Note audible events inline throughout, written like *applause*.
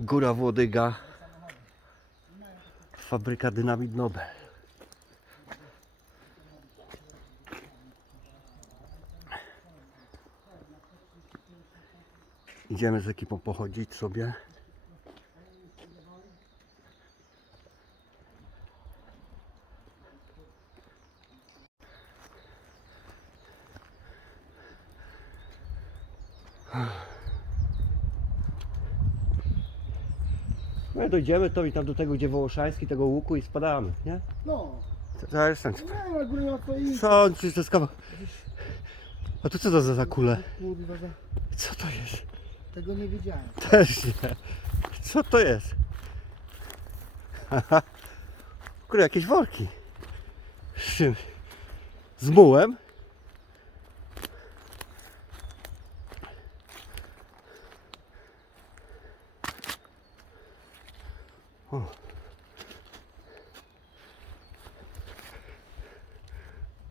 Góra Włodyga. Fabryka Dynamit Nobel. Idziemy z ekipą pochodzić sobie. No i dojdziemy to i tam do tego, gdzie Wołoszański, tego łuku i spadamy, nie? No, To, jest ten. nie ma co iść. Co? Czy to jest kawał? A tu co to za, za kule? Kurwa, za- Co to jest? tego nie wiedziałem. Też nie. Co to jest? Kurde, jakieś worki. Z czym? Z mułem? O.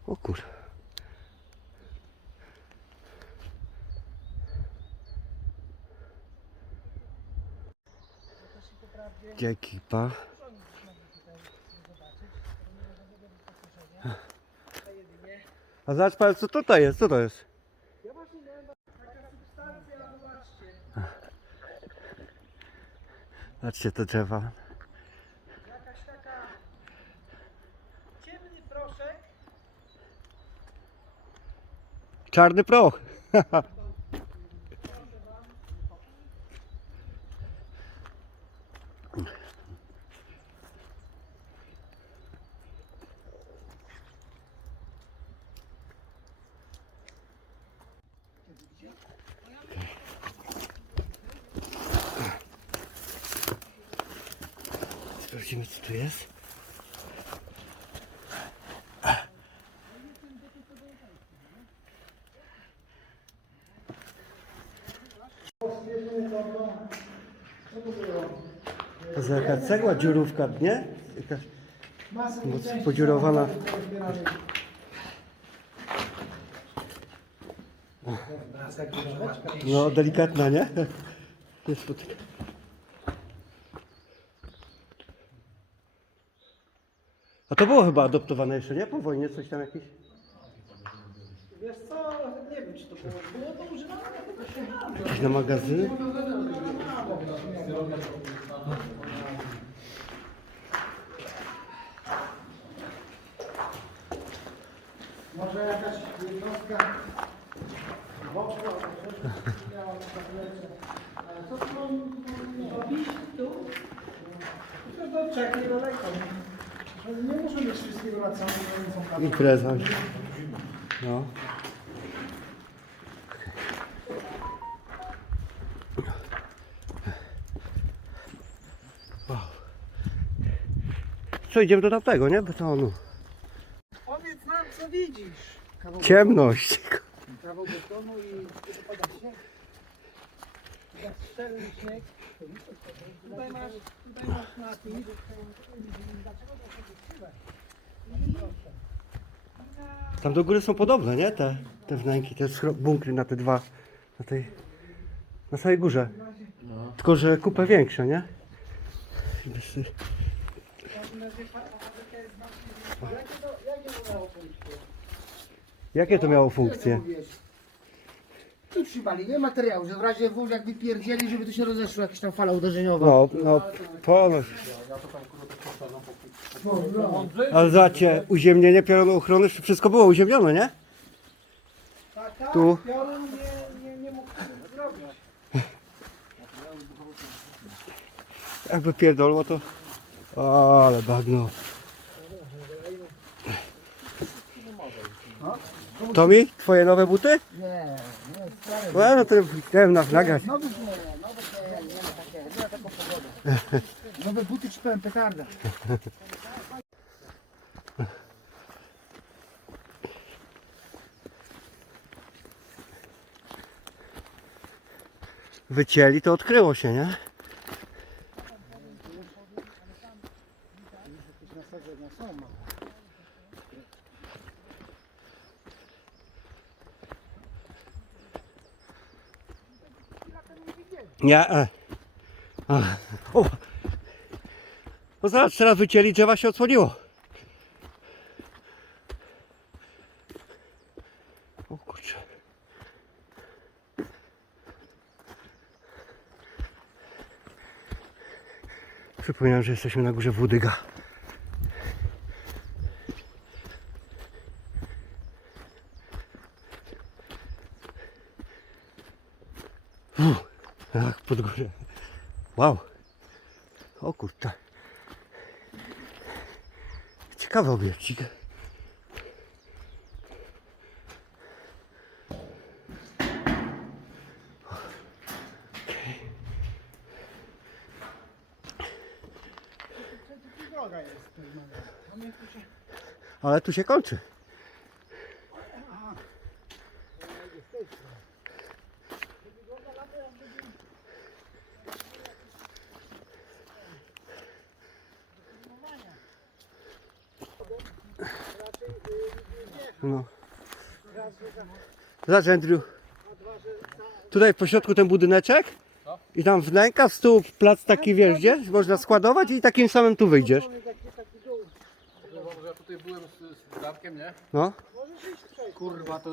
O kur... Gdzie ekipa? A zobacz pan, co tutaj jest? Co to jest? Zobaczcie te drzewa. Jakaś taka ciemny proszek. Czarny proch. Sprawdzimy co tu jest. To jest jaka cegła dziurówka, nie? Jakaś podziurowana. No delikatna, nie? Jest pod... A to było chyba adoptowane jeszcze, nie? Po wojnie coś tam jakieś? Wiesz co, nie wiem czy to było. Było to Jakieś na magazyny? Może jakaś jednostka wokół, miała na tablecie. Ale co tu mam robić tu? Że do Czech niedaleko. Nie muszę mieć wszystkiego na całym Impreza. No. Co, idziemy do tamtego, nie? Betonu. Powiedz nam co widzisz. Kawał, Ciemność. kawał betonu i pada śnieg. Teraz szczelny śnieg. Tutaj masz, tutaj masz napis. Dlaczego to się wysyła? I proszę. Tam do góry są podobne, nie? Te, te wnęki, te schro- bunkry na te dwa, na tej, na samej górze. Tylko, że kupę większe, nie? Bez Jakie to, to miało funkcje? To? Tu trzymali, nie materiału, że w razie wóz jak wypierdzieli, żeby tu się rozeszła jakaś tam fala uderzeniowa. No, no, ponoć. No, no. Ale zobaczcie, uziemnienie, piorun ochrony, wszystko było uziemnione, nie? Tak, tak, Tu. piorun nie, nie, nie mógł tego zrobić. Jakby pierdolło to... Ale bagno. Tomi, twoje nowe buty? Nie, nie, stare. No, no to chciałem nas nagrać. Nowych nie, nowych nie, nie ma takie, nie ma taką pogodę. Nowe buty czy pełen petarda. Wycięli, to odkryło się, nie? Nie, e. O! No zobacz, teraz wycięli drzewa się odsłoniło. O kurczę. Przypominam, że jesteśmy na górze Włodyga. Uff, jak pod górę. Wow. O kurczę. Ciekawy obiekcik. Ale tu się kończy. No. Zobacz Andrew. Tutaj w pośrodku ten budyneczek i tam wnęka, tyłu plac taki wiesz gdzie, można składować i takim samym tu wyjdziesz. Ja tutaj byłem z, z Darkiem, nie? No. Kurwa, to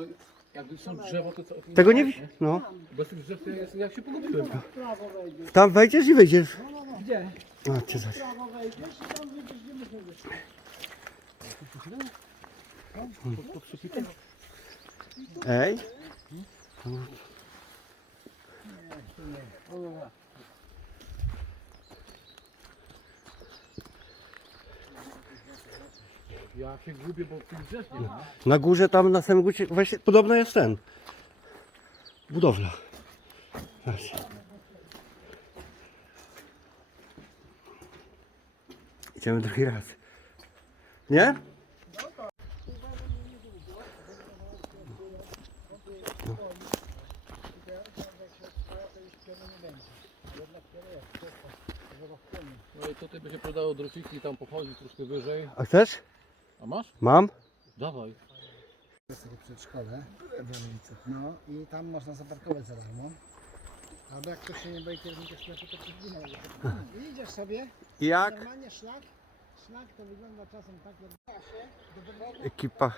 jakby są drzewo, to co? Tego nie widzisz? No. Bez tych drzew to ja, jak się pogubiłem. Tam wejdziesz i wyjdziesz. Gdzie? No, cię zaś. Prawo wejdziesz i tam wyjdziesz, gdzie myśmy wyszli. Ej. Ja się gubię, bo drzew nie ma. Na górze tam na samym górze właśnie podobno jest ten. Budowla. Zobacz. Idziemy drugi raz. Nie? No i tutaj by się przydało druciki tam pochodzić troszkę wyżej. A chcesz? A masz? Mam? Dawaj. Jest takie przedszkole w Jarowicach. No i tam można zaparkować za darmo. Albo jak ktoś się nie boi kierownika szlaku, to podjechać. I idziesz sobie, I jak? normalnie szlak, szlak to wygląda czasem tak, jak da się do Ekipa.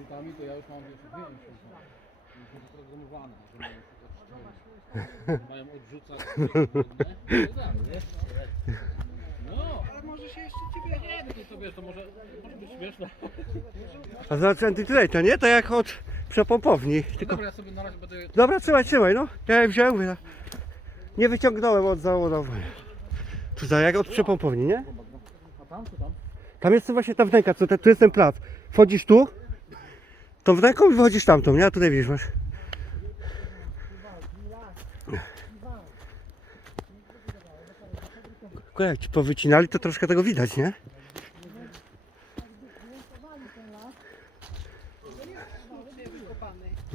Rzutami to ja już mam wiesz, większą. Już są zaprogramowane, że mają szukać cztery. Mają odrzucać. *laughs* No tak? No, ale może się jeszcze ciebie nie, no to, to wiesz, to może, może być śmieszne. A tutaj to nie? To jak od przepompowni. No Tylko... dobra, ja sobie na razie będę Dobra, trzymaj, trzymaj, no. Ja je wziąłem. mówię, Nie wyciągnąłem od załadowania. Tutaj jak od przepompowni, nie? A tam czy tam? Tam jest właśnie ta wnęka, co te, tu jest ten plac. Wchodzisz tu, tą wnęką i wychodzisz tamtą, nie? A tutaj widzisz, masz. Tylko jak ci powycinali, to troszkę tego widać, nie?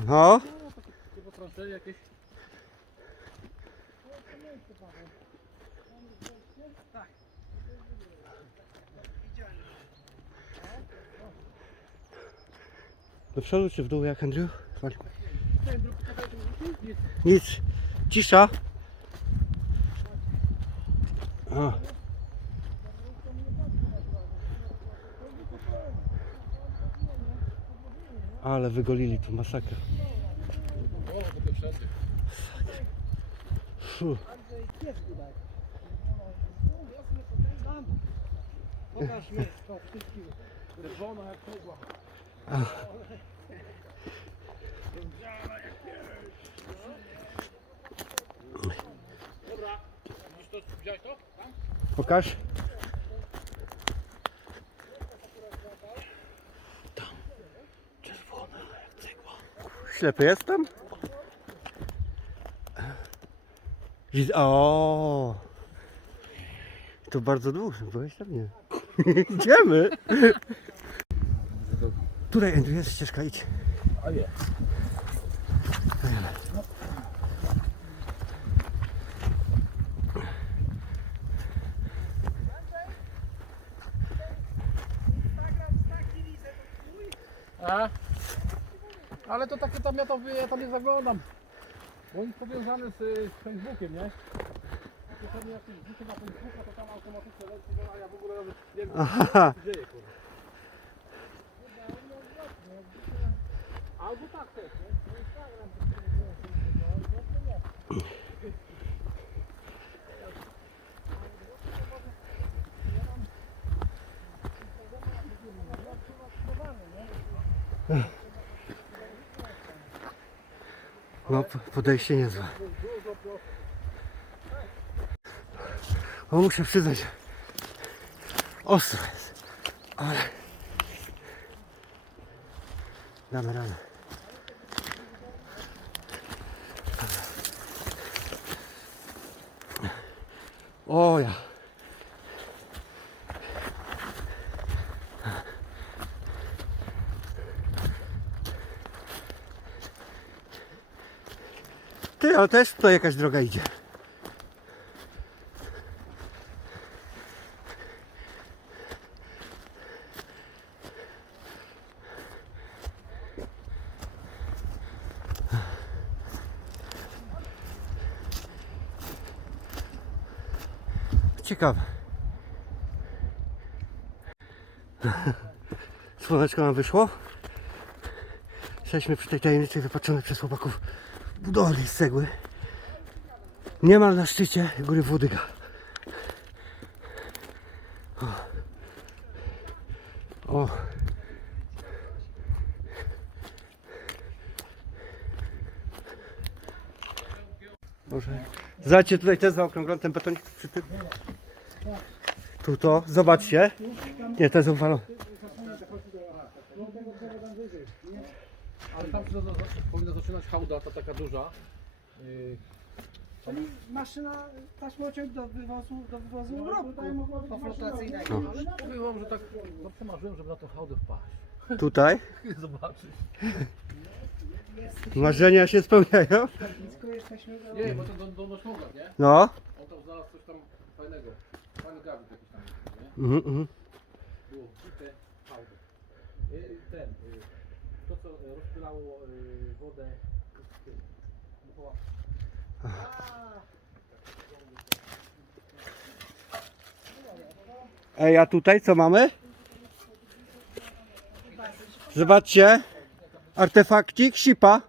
No. Do przodu czy w dół jak Andrew? Nic. Cisza. A. Ale wygolili tu masakrę. O, tylko wszędzie. Fu. Pokaż mi to wszystkim. Jak kugła. Pokaż. Tam. Czerwona jak cegła. Ślepy jestem? O. To bardzo długo. Byłeś tam nie. *laughs* Idziemy. Której Andrew jest ścieżka? Idź. A je. A? Ale to takie tam ja, to, ja tam nie zaglądam. Bo on jest powiązany z, y, z Facebookiem, nie? Jak tam jakieś wrzucę na Facebooka, to tam automatycznie leci, no, a ja w ogóle nawet nie wiem, Aha. co się dzieje, kurwa. Albo tak też, nie? No, podejście niezłe. O, muszę przyznać, ostro jest, ale damy radę. O ja. Ty, ale też to jakaś droga idzie. Ciekawe. *laughs* Słoneczko nam wyszło. Jesteśmy przy tej tajemniczej wypaczonej przez chłopaków budowli z cegły. Niemal na szczycie góry Włodyga. O. o. Może. Tutaj też zaokrąglony ten betonik przy tym. Tu to, zobaczcie. Nie, to jest obwalone. Ale tam powinna zaczynać hałda, ta taka duża. Czyli maszyna taśmociąg do wywozu, do wywozu urobku flotacyjnego. No. ale powiem wam, że tak no, przemarzyłem, żeby na tę hałdę wpaść. *laughs* Tutaj *laughs* Zobaczyć. marzenia się spełniają. Nie, bo to do, do nie? No. On tam znalazł coś tam fajnego. Fajny gawik jakiś tam, nie? Mhm, mhm. Było wbite hałdy. Yy, ten, yy, to co rozpylało yy, wodę z tym. dookoła. Ej, a tutaj co mamy? Zobaczcie. Artefakcik, sipa.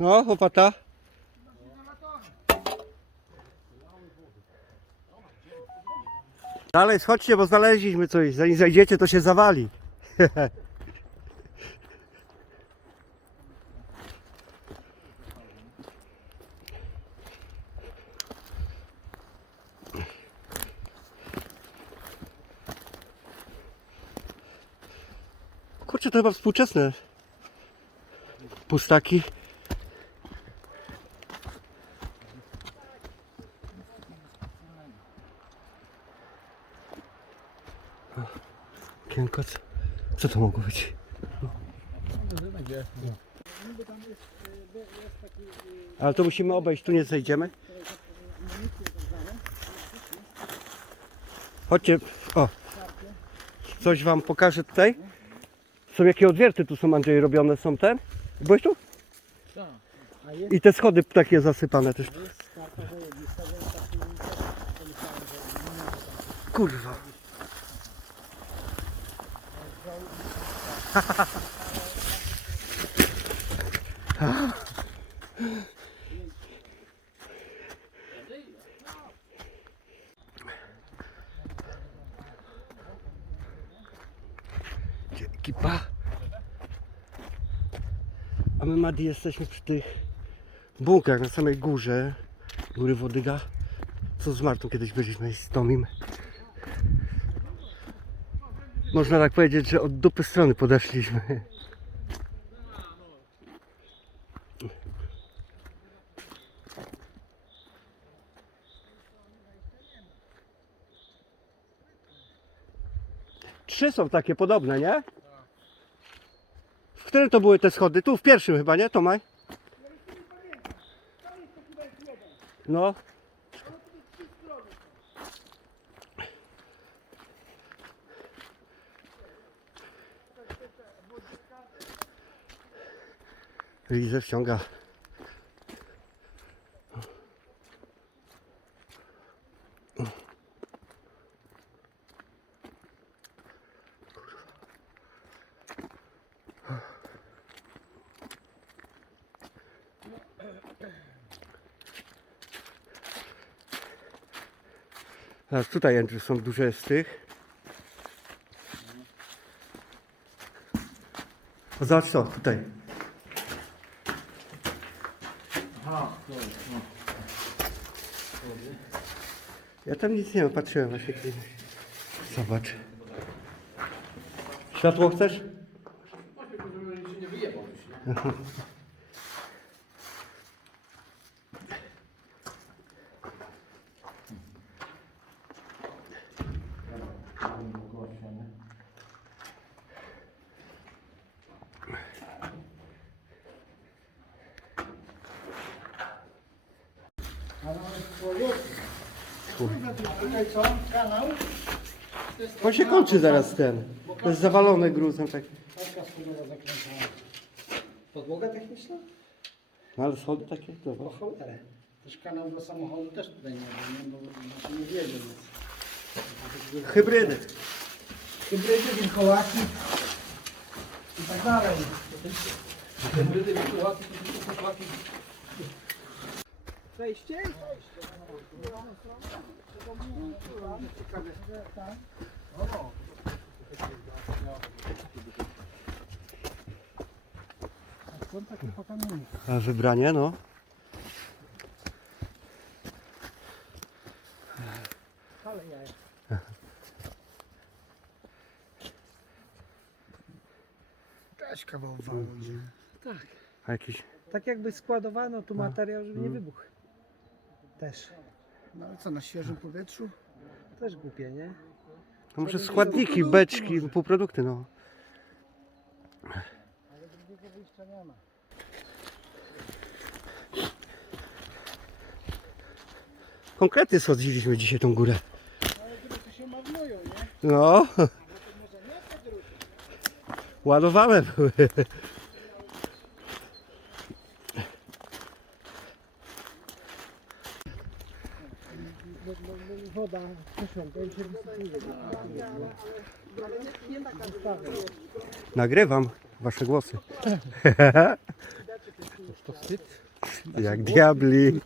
No, łopata. Dalej schodźcie, bo znaleźliśmy coś. Zanim zajdziecie, to się zawali. *laughs* Kurczę, to chyba współczesne. Pustaki. Kienko, co, co mogło być? Ale to musimy obejść, tu nie zejdziemy. Chodźcie, o. Coś wam pokażę tutaj. Są jakie odwierty tu są Andrzej robione, są te? Byłeś tu? I te schody takie zasypane też. karta zajebista, że taki pomyślałem, że nie może tam Kurwa. Ekipa. A my Madi jesteśmy przy tych bunkrach na samej górze góry Wodyga. Co z Martą kiedyś byliśmy z Tomim. Można tak powiedzieć, że od dupy strony podeszliśmy. Trzy są takie podobne, nie? którym to były te schody? Tu w pierwszym chyba, nie, Tomaj? No. Widzę, wciąga. Teraz tutaj Andrew, są duże z tych. Zobacz to, tutaj. Aha, to jest, no. Ja tam nic nie mam, patrzyłem właśnie. kiedy- Zobacz. Światło chcesz? Właśnie, *laughs* człowiek. Tutaj co? Kanał? On się kończy zaraz ten. To jest zawalone gruzem tak. Taka spódniora zakręcona. Podłoga techniczna? No ale schody takie, Po zobacz. cholerę. Też kanał do samochodu też tutaj nie ma, nie? bo bo nie wierzę nic. Hybrydy. Hybrydy, wilkołaki i tak dalej. Hybrydy, wysyłaki, to tylko poszlaki. Przejście? Skąd takie pokamienie? A wybranie, no. Ale jaja. Też kawał walu idzie. Tak. A jakiś. Tak jakby składowano tu materiał, żeby nie wybuchł. Też. No ale co, na świeżym powietrzu? Też głupie, nie? No może składniki, beczki, półprodukty, no. Ale drugiego wyjścia nie ma. Konkretnie schodziliśmy dzisiaj tą górę. Ale to się marnują, nie? No. *laughs* Ładowane były. Woda. Nagrywam wasze głosy. To wstyd. Jak diabli.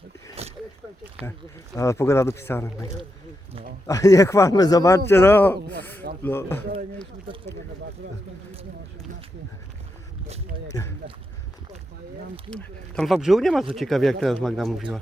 Ale pogoda dopisana. A nie chwalmy, zobaczcie no. no. Ale mieliśmy też czego zobaczyć, a skończyliśmy o 18. Tam w Wałbrzychu nie ma co ciekawie, jak teraz Magda mówiła.